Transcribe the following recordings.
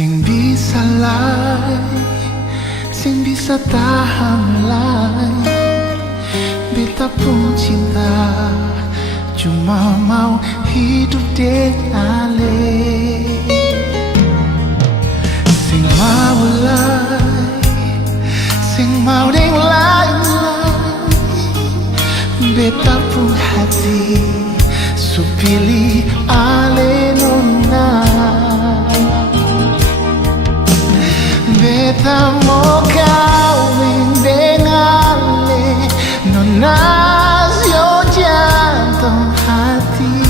Sing bisa lay, sing bisa tahan lay. Beta pun cinta, cuma mau hidup dengan ale. Sing mau lay, sing mau deng lay. Beta pun hati, su pilih ale nona. Beta mau kawin dengan le, nona yo jantung hati.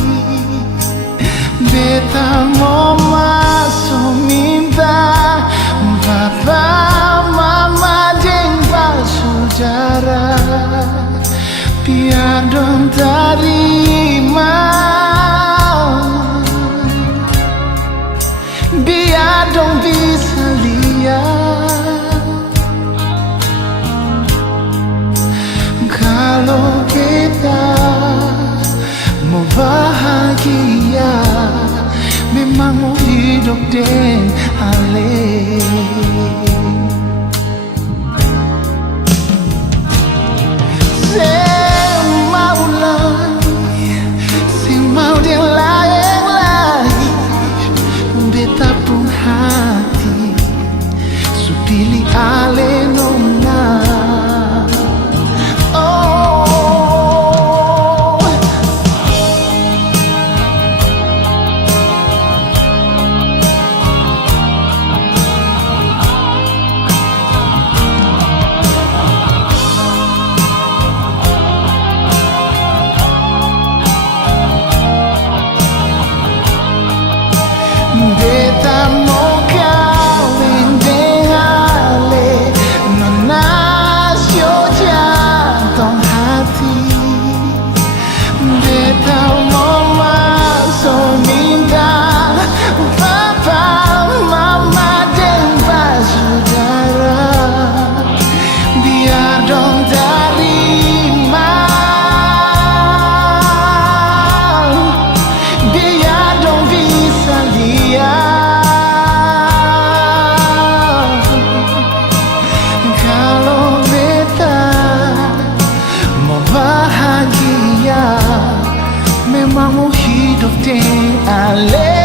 Beta mau masuk minta papa mama jeng saudara, biar dong terima, biar dong bisa lihat kalau kita mau bahagia, memang mau hidup dengan ale. Hati su pilih ale nona. Oh, beta mau kawin dengan le, nona yo jantung hati. Beta mau masuk minta papa mama dan saudara, biar dong terima, biar dong bisa lihat kalau beta mau bahagia, memang mau hidup dengan ale.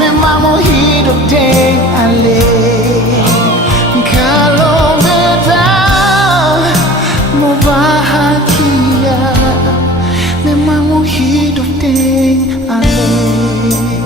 Memang mau hidup dengan ale. Kalau beta mau bahagia, memang mau hidup dengan ale.